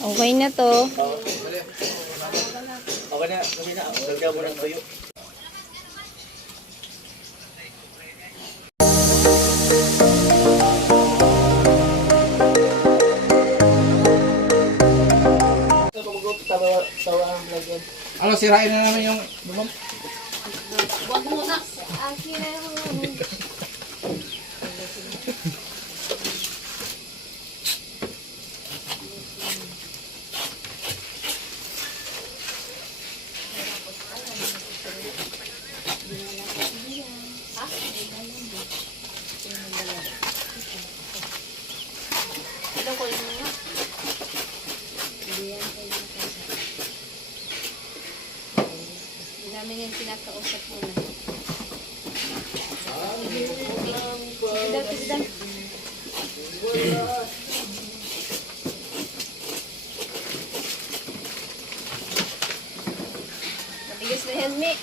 Okay na to. Okay na. Lagyan mo ng tuyo. Ano, sirain na namin yung... Huwag muna. Akin na yung... namin yung pinakausap mo na. Sidang. Matigas na yan, Mick.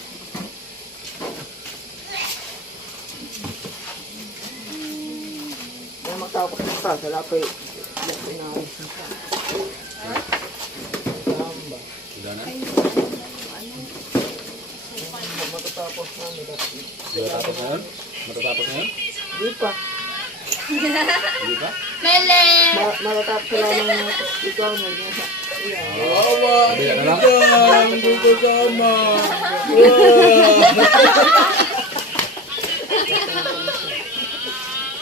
Kaya magtapos na pa. Sa lapay. Matatapos namin. Matatapos na yun? Matatapos na yun? Hindi pa. Hindi pa? Mele! Matatapos na lang ikaw na. Awa! Hindi ko sama!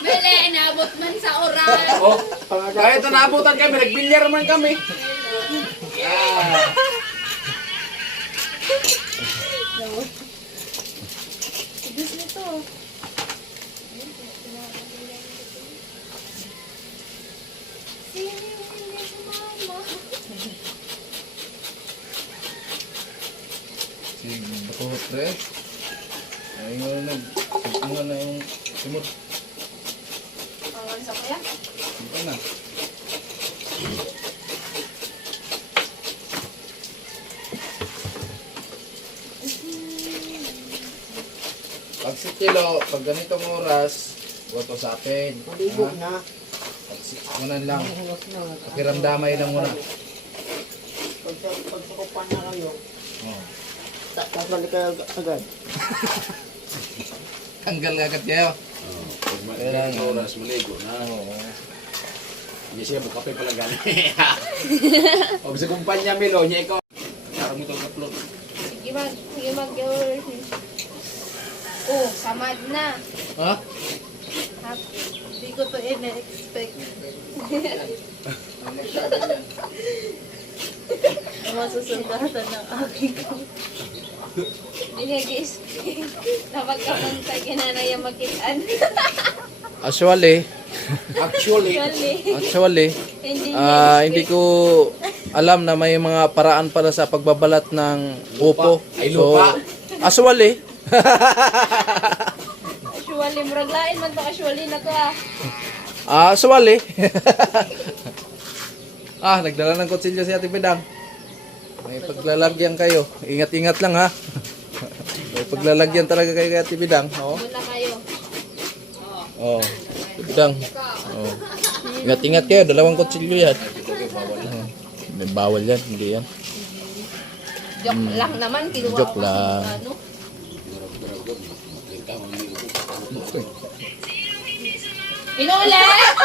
Mele, naabot man sa oral. Oh, kahit na naabutan kami, nagbilyar man kami. Diyos nito. Sino yung hindi sumama? Si Bato Tre. Ay nga nagpunga na yung timur. Pangal sa kuya? Hindi na. Pag si Kilo, pag ganitong oras, boto sa atin. Maligo na. Pagsimunan lang. Pakiramdamay lang muna. Pagsukupan na kayo, Oh. tatalik kayo agad. Tanggal agad kayo. Pag Kailangan. maligo oras, maligo na. Hindi siya bukape pala gani. O sa kumpanya Milo, niya ikaw. Parang mo ito kaplot. Sige mag oh, samad na. Ha? Hindi ko to in-expect. Masusundatan ng aking ko. Hindi nag-expect. Kapag kapunta, kinanay yung makitaan. Actually, Actually, hindi ko alam na may mga paraan para sa pagbabalat ng upo. Ay, lupa. Actually, Actually, muraglain man to actually na to ah. actually. Nagdala ng kutsilyo si Ate Bedang. May paglalagyan kayo. Ingat-ingat lang ha. May paglalagyan talaga kayo kay Ate Bedang. Oo. Muna kayo. Oh. Bedang. Oh. Ingat-ingat kayo, dalawang kutsilyo yan. May bawal yan, hindi yan. Joke lang naman, kinuha Joke ko lang. ano. Inulit!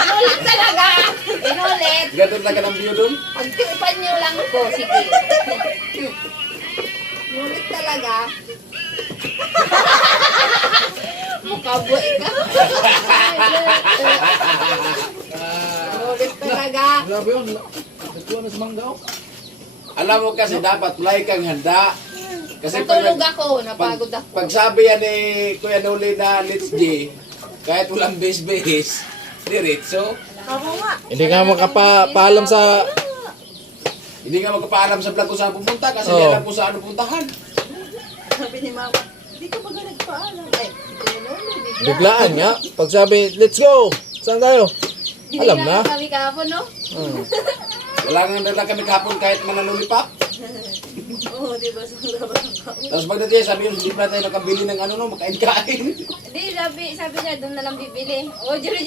Inulit talaga! Inulit! Ganun talaga ng view doon. Pagtipan nyo lang ko, sige. Inulit talaga. Mukhaboy ka. Inulit talaga. Grabe yun. Nagkuha na sa manggaw. Alam mo kasi dapat fly kang handa. Kasi Natulog ako, napagod ako. pag sabi yan ni Kuya Noli na Let's G, kahit walang base-base, diretso. Hindi nga makapaalam sa... Hindi nga magpapaalam sa vlog kung saan pupunta kasi Oo. hindi alam kung saan puntahan. Sabi ni Mama, hindi ka ba nagpaalam? Ay, hindi ko na Biglaan nga. Pag sabi, let's go! Saan tayo? Alam na. Kami kahapon, no? Wala nga na kami kahapon kahit mananulipap. Oo, di ba? Sa labas ng kahapon. Tapos pagdating sabi yun, hindi pa tayo nakabili ng ano no, makain-kain. Hindi, sabi niya, doon na lang bibili. Oo, juri.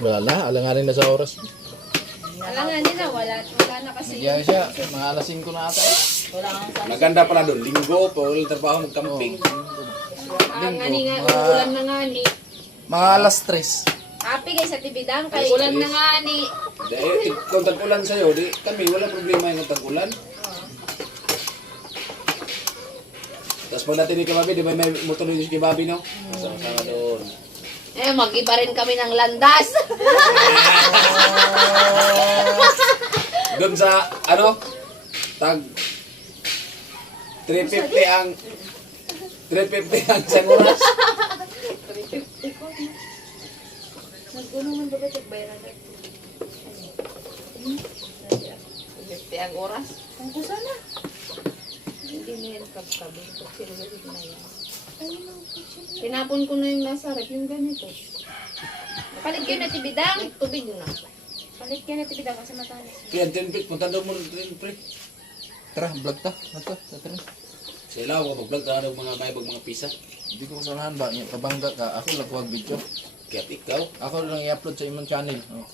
Wala na. Alanganin na sa oras. Alangan nila, wala na kasi. Nagyaya siya, mga alas 5 na ata eh. Maganda pala doon. Linggo, pawal trabaho mag-camping. Ang ngani nga, mga- ulan na nga ni. Mga alas 3. Happy guys sa tibidang kay ulan na nga ni. Dahil kung tag-ulan sa'yo, di kami wala problema yung tag-ulan. Tapos pag natin ni Kibabi, di ba may motor din si Kibabi, no? Sama-sama doon. Eh, mag-iba rin kami ng landas. Doon sa, ano? Tag 350 ang 350 ang isang oras. Naggunong man ba ito? Bayaran na. 50 ang oras. Ang kusa na. Hindi na yan kabkabi. Sinulit na yan. Tinapon ko na yung nasa rep, yung ganito. Palit kayo na tibidang. Tubig na. Palit kayo na tibidang kasi matalas. Kaya 10 feet, punta daw mo ng 10 feet. Tara, vlog ta. Ito, tara. Sila, huwag mag-vlog ka ng mga mayabag mga pisa. Hindi ko kasalahan ba? Kabangga ka. Ako lang kuwag video. Kaya ikaw, Ako lang i-upload sa imong channel. Oh.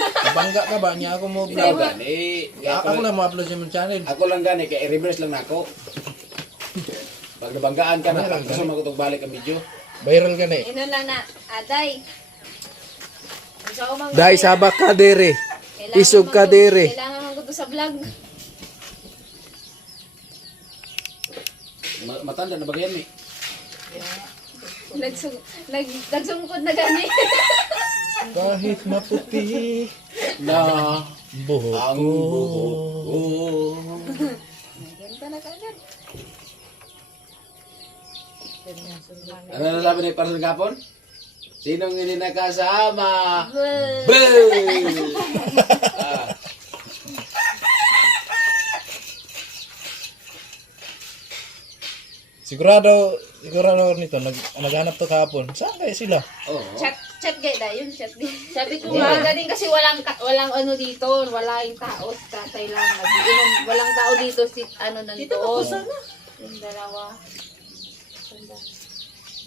Kabangga ka ba? Niya ako mo ikaw vlog. gani. Ako lang mo-upload sa imong channel. Ako lang gani, kaya i-reverse lang na ako. Pag nabanggaan ka na, Meron, gusto mo ko balik ang video. Viral ka na eh. Ino lang na. Aday. Ikaw mang Dahil sabak ka dere. Isog ka dere. Kailangan mo gusto sa vlog. Matanda na ba yan eh? Nagsungkod na gani. Kahit maputi Na buhok ang ko. buhok ko. Ganda na kagad. Ano na sabi ni Parson Kapon? Sinong hindi nakasama? Well, Boo! Ah. Sigurado nito naghanap to kahapon. Saan kaya sila? Oo. chat gay da yun, chat din. Sabi ko nga galing kasi walang ano dito, wala yung tao, tatay lang. Walang tao dito si ano Dito nandoon. ako sana. Yung dalawa.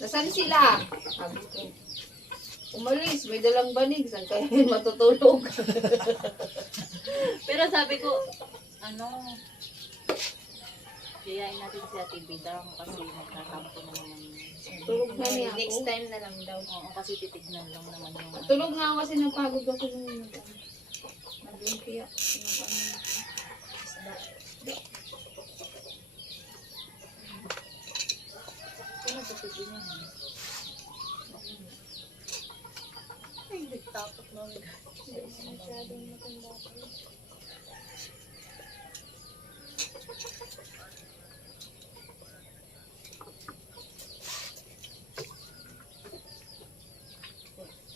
Nasaan sila? Sabi ko. Umalis, may dalang banig. Saan kayo matutulog? Pero sabi ko, ano, gayain natin si Ate Bidang kasi magkakampo na naman. Tulog na niya ako. Next time na lang daw. Oo, kasi titignan lang naman yung... Tulog nga ako kasi napagod ako nung nag-lumpia.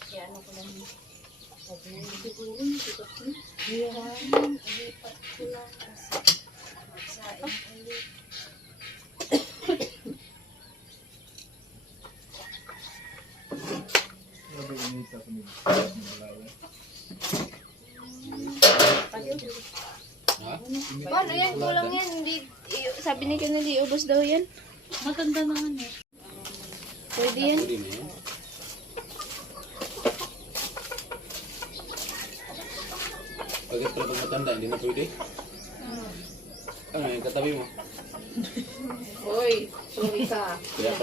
Kaya ano ko lang, Ha? Paano yan? Kulang yan. Hindi, sabi ni Kennedy, ubos daw yan. maganda naman eh. Pwede yan. Pwede na yan. Bakit pala pag matanda, hindi na pwede? Ano yung katabi mo? Hoy, sorry ka. Kaya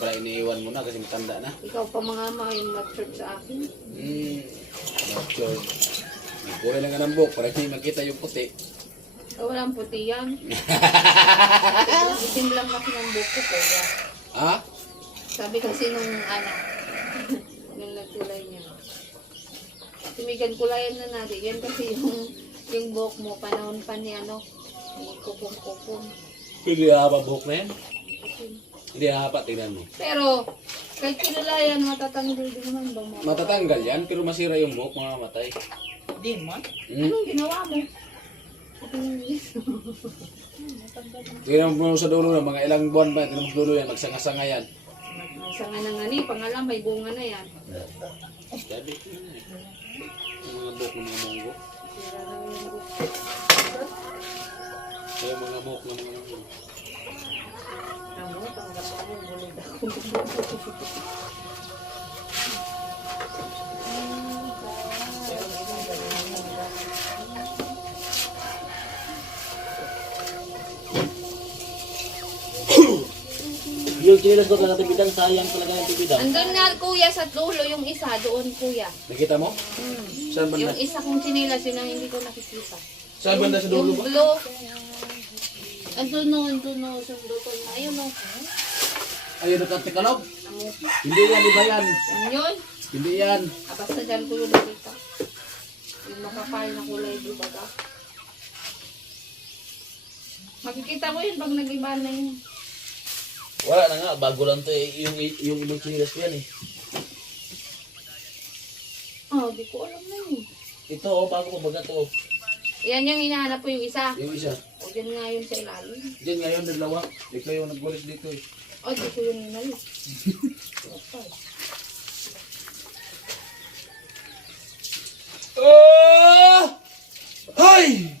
pala iniiwan mo na kasi matanda na. Ikaw pa mga yung matured sa akin. Mature. Kulay lang nga ng buhok para hindi makita yung puti. Walang puti yan. Itim lang kasi ng buko ko. Ha? Sabi kasi nung nung nagkulay niya. Tumigan kulayan na natin. Yan kasi yung buhok mo, panahon pa ni kupong-kupong. Hindi haba buhok na yan. Hindi haba, tingnan mo. Pero, kahit kinulayan, matatanggal din naman ba mo? Matatanggal yan, pero masira yung buhok, mamamatay. Di man. Anong ginawa mo? Tingnan mo sa dulo na, mga ilang buwan ba, tingnan mo sa dulo yan, magsanga-sanga yan. Sanga na nga ni, pangalan, may bunga na yan. Sabi ko yun eh. Yung mga buhok ng mga munggo. Yung mga buhok ng mga munggo. Ano, panggap ako, bulog ako. Yung chinilas ko talaga tibidang, sayang talaga yung tibidang. Andun nga kuya sa dulo yung isa, doon kuya. Nakita mo? Saan banda? Yung isa kong chinilas, yun ang hindi ko nakikita. Saan banda sa dulo Yung ba? blue. Andun no, sundutan na. Ayun no. Ayun, nakatikalaw. Hindi yan, di ba yan? Yan yun. Hindi yan. Basta dyan ko yung nakita. Yung makapal na kulay blue ba ka? Makikita mo yun pag nag-iba na yun. Wala na nga, bago lang to eh. Yung ibang chinilas ko yan eh. Oh, di ko alam na yun. Ito oh, bago ko baga to. Yan yung hinahanap po yung isa. Yung isa. O dyan nga yun sa ilalim. Diyan ngayon, naglawa. Ikaw yung nagbulis dito eh. O, di ko yun inalis. Oh! Hay!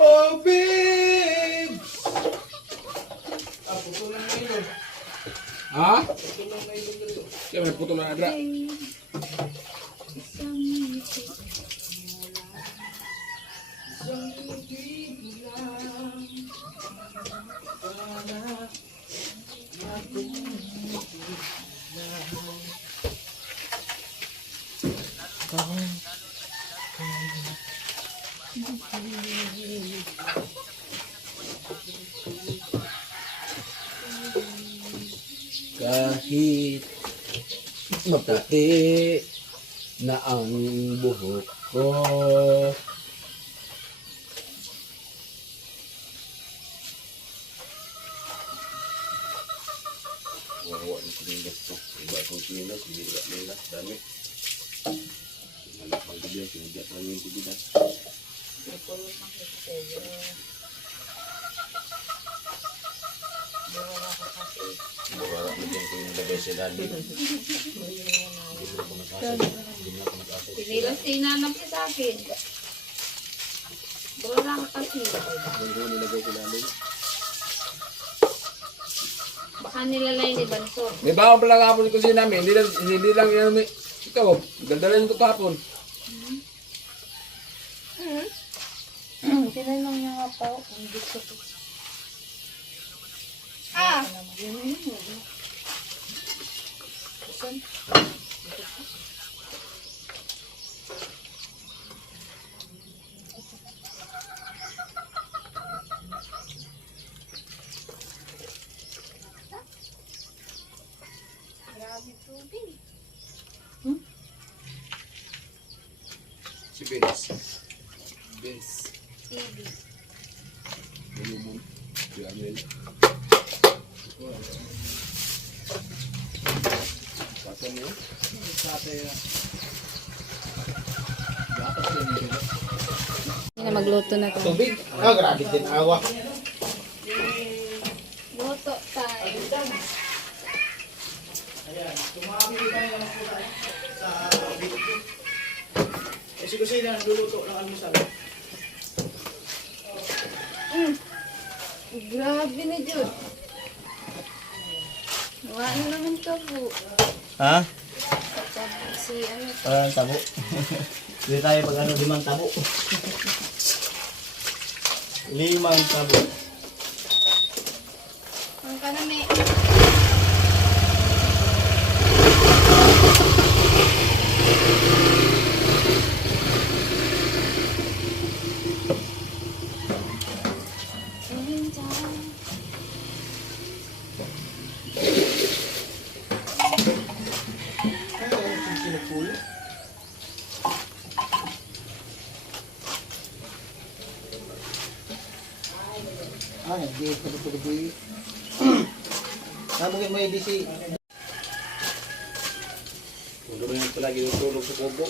Oh, babes! Ah, putol lang na ilog. Ha? Putol lang na ilog dito. Kaya may putol lang na dra. Kahit maputi na ang buhok ko. Wawa ni sinilas to. Iba kong sinilas, sinilas nila. Dami. Malak pang gabi, sinigyan namin yung tibidan. Wala na dyan ko yung lagay sa ilalim. Hindi mo ako nag-asal. Hindi mo ako nag-asal. Sinilas sinanap niya sa akin. Bro lang kasi. Hindi mo nilagay sa ilalim. Baka nilalay ni Banso. May baon pala kahapon sa kusina namin. Hindi lang yan. Ikaw, daldalan ito kahapon. Tinanong niya nga po, hindi ko po. Ah! Si Vince. Vince. TV. Lumon. Si Amel. Pasan mo? Magluto na to. Tubig? Ah, grabe din awa. Luto tayo. Si Kusina, nagluluto ng almusal. Grabe na Jud. Wala naman tabo. Ha? Tabo si ano. Parang tabo. Hindi tayo pag ano, 5 tabo. 5 tabo. Ang kaname. Ah, hindi ko tutuloy. Nabugin mo yung DC. Kung doon yung palagi yung tulog sa kubo.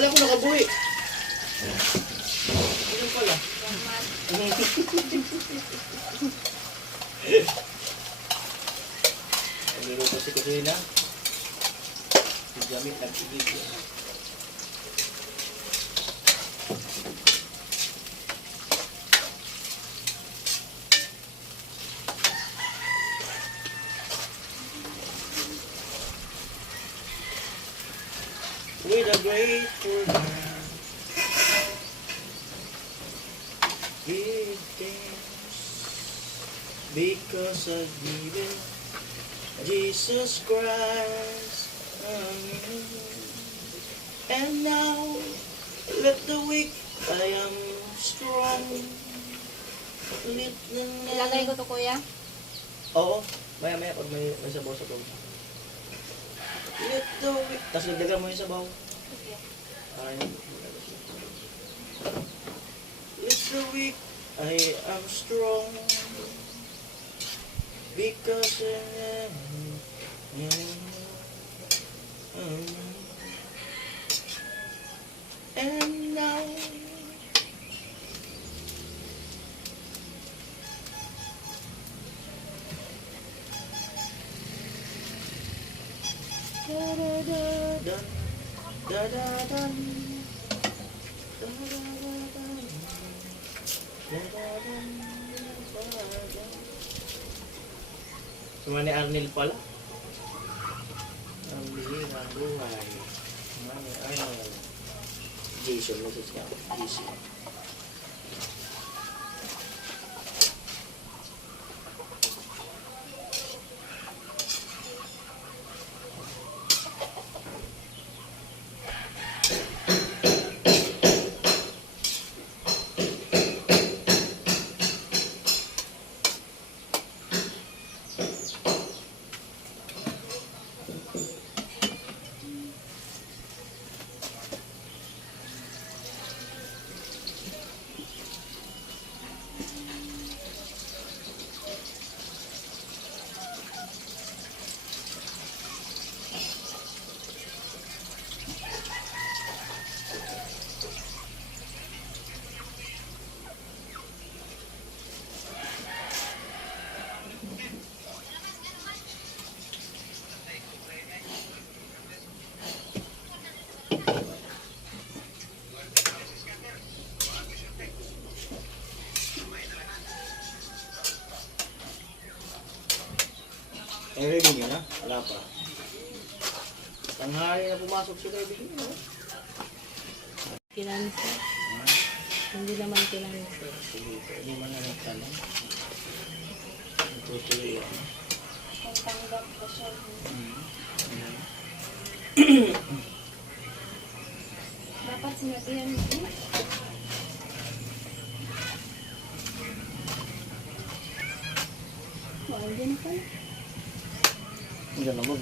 Kala ko nakabuhi. Ano pala? Nagluluto si Kusina. Si Jamie nag-ibig. With a grateful heart, give thanks because of given Jesus Christ. And now let the weak, I am strong. Let the Ilagay ko to, kuya. Oo, maya pag may sabaw sa tubig. Let the weak, tapos nagdagan mo yung sabaw. Ayun. Let the weak, I am strong. Because and now da da da da da da da Cuma ni Arnil pala. Ang bihirang buhay. Mami Arnil. Jason, message niya. Jason. Ready niya na? Wala pa. Tanghali na pumasok si Ready niya. Kinansa. Hindi naman kinansa. Sige, hindi man na nagtanong. Tutuloy yan. Pagtanggap ko siya. Dapat sinabihan mo. Diyan pala. Hindi na mag.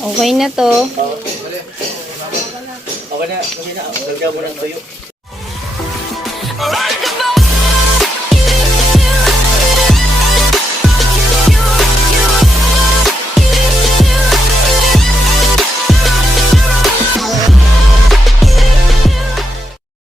Okay na to. Okay na. Kasi na. Lagyan mo ng tuyo. Alright,